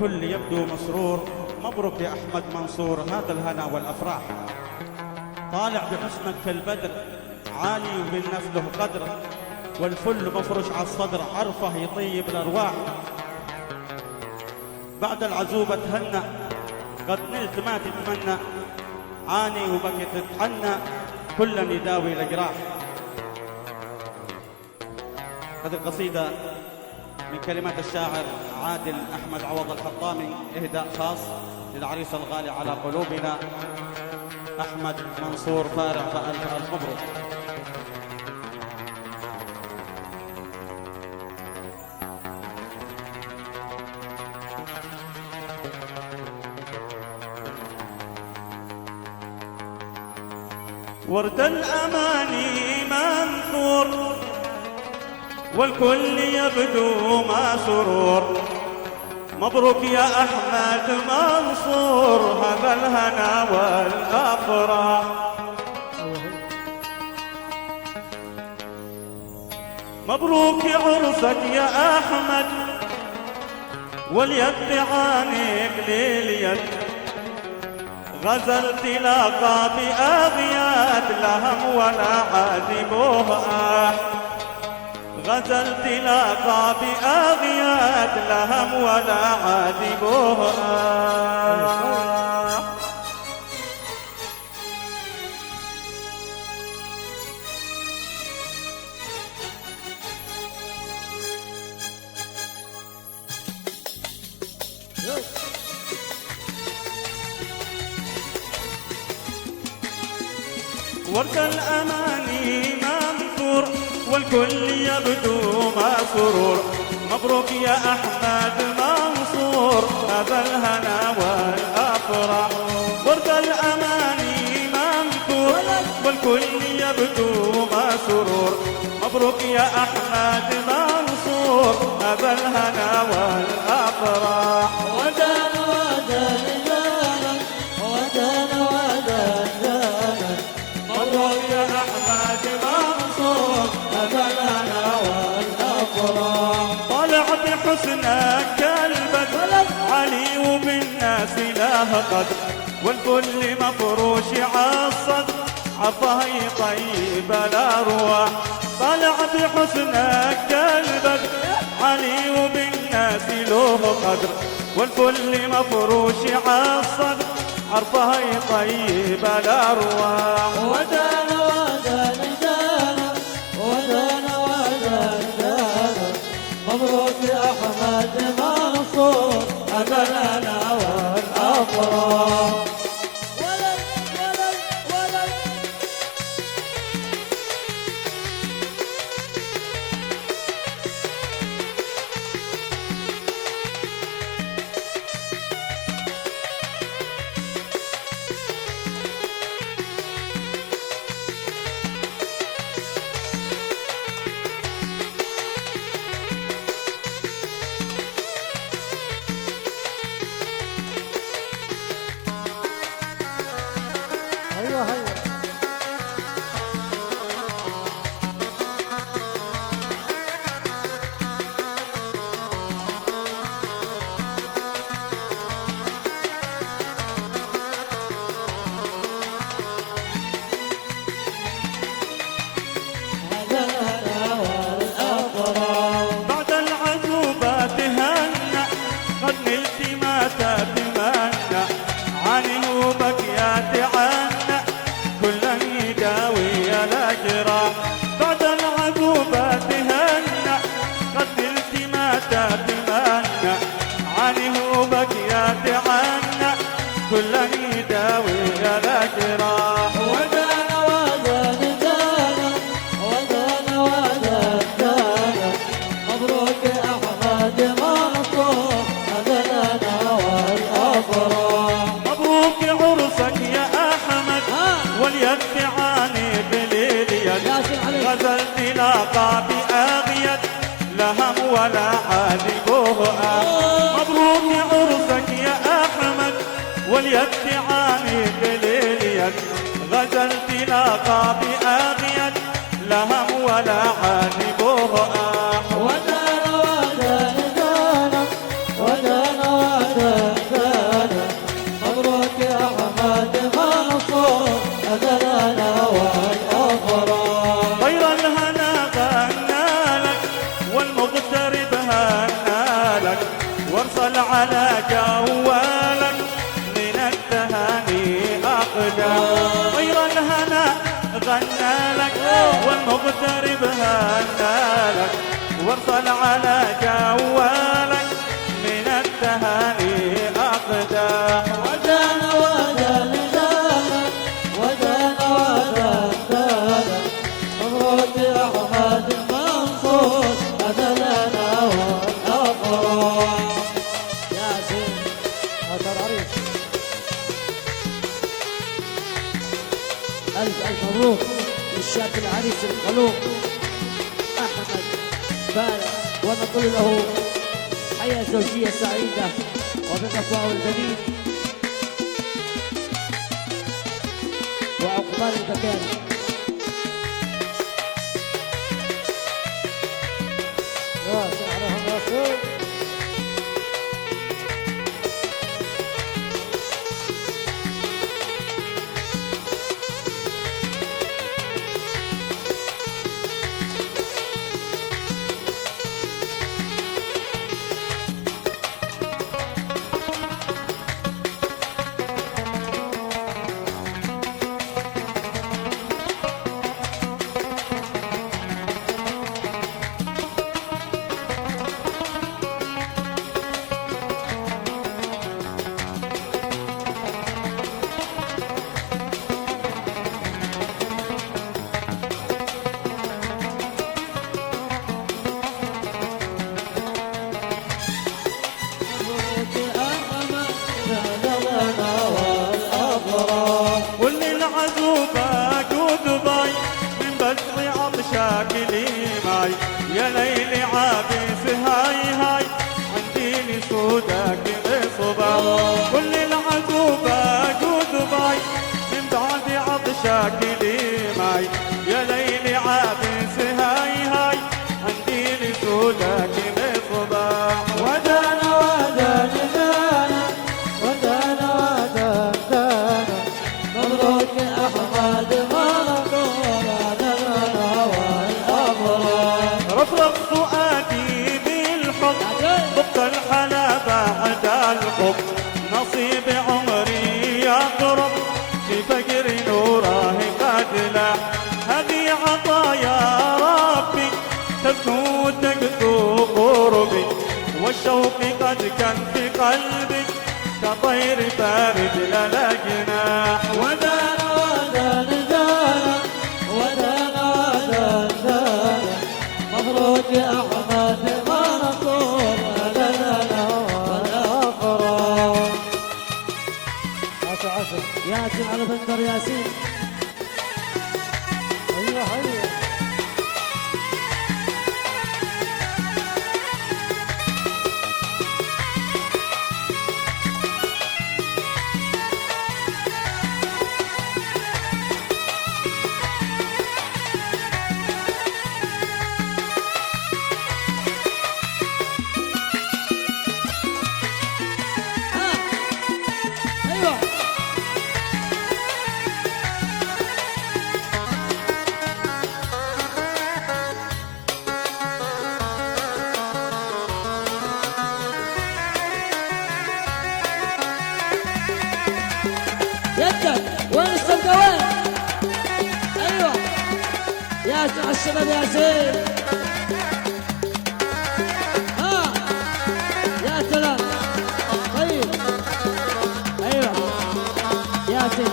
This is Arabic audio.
والكل يبدو مسرور. مبروك يا أحمد منصور هذا الهنا والأفراح. طالع بحسنك كالبدر عالي وبالناس له قدر، والفل مفروش على الصدر عرفه يطيب الأرواح. بعد العزوبة تهنى قد نلت ما تتمنى، عاني وبكي تتحنى كل يداوي الأجراح. هذه القصيدة من كلمات الشاعر عادل أحمد عوض الحطامي، إهداء خاص للعريس الغالي على قلوبنا أحمد منصور فارع، فألف ألف مبروك. ورد الأماني منثور والكل يبدو ما سرور. مبروك يا أحمد منصور هذا الهنا والأفراح. مبروك عرسك يا أحمد واليد عانق لليد، غزلت لاقى بأبيات لهم ولا عازبوه آح. غزلت لاقى بأبيات لهم ولا عازبوه آح. ورد الأماني منثور والكل يبدو ما سرور. مبروك يا أحمد منصور هذا الهنا والأفراح. ورد الأماني منثور والكل يبدو ما سرور. مبروك يا أحمد منصور هذا الهنا والأفراح. ودان ودان دانا ودان ودان دانا. مبروك يا أحمد منصور هذا الهنا والأفراح. طلع بحسنك كالبدر علي وبالناس له قدر، والكل مفروش عالصدر عرفه يطيب الأرواح. طلع بحسنك كالبدر علي وبالناس له قدر، والكل مفروش عالصدر عرفه يطيب الأرواح. ودان ودان دانا ودان ودان دانا. مبروك يا أحمد منصور هذا الهنا والأفراح. ولد ولد ولد. ايوه ايوه. هذا الهنا والأفراح. بعد العزوبة تهنى قد نلت ما تتمنى، عنه بكيات عنا كلا يداوي الأجراح. بعد العزوبة تهنى قد نلت ما تتمنى، عنه بكيات عنا كلا يداوي الأجراح. ودان ودان دانا ودان ودان دانا. مبروك أحمد منصور هذا الهنا والأفراح. مبروك عرسك يا أحمد واليد عانق لليد، ياسر عليك. غزلت لاقى بأبيض لهم ولا عذبوه مبروك عرسك يا أحمد واليد عانق لليد، غزلت لاقى بأبيض لهم ولا عذبوه ودان ودان دانا ودان ودان وارسل على جوالك من التهاني أقدام. طير الهنا غنى لك والمغترب هنى لك، وارسل على جوالك من التهاني أقدام. ودانا ودانا دانا ودانا ودانا دانا مبروك أحمد منصور هذا لنا والأفراح. ياسين هذا العريس. ألف ألف مبروك للشاب العريس الخلوق أحمد بالغ، ونقول له حياة زوجية سعيدة وبالرفاه والبنين وعقبال المكان. راسي عليهم راسي. مبروك أحمد هذا لنا والأفراح. وللعزوبة جودباي من بدر عطشاك لي ماي، يا ليلي عابس هاي هاي عندي لي سوداك بصبا. وللعزوبة جودباي من بعد عطشاك لي ماي، يا ليلي عابس هاي هاي عندي لي سوداك بصبا. ودانا ودانا دانا ودانا ودانا دانا مبروك أحمد منصور هذا لنا والأفراح. رفرف فؤادي بالحب ضبط الحلا بعد الحب، نصيب عمري يقرب في فجر نوره قد لاح. هذه عطايا ربي تبدو تكثو قربي، والشوق قد كان في قلبي كطير بارد لا جناح. ودانا ودانا دانا ودانا ودانا دانا مبروك أحمد منصور هذا لنا والأفراح. عسى عسى. ياسين على بندر ياسين. هيا هيا. أيوه يدك وين السلقوين؟ ايوه ياسين على الشباب ياسين. ها يا سلام. طيب ايوه ياسين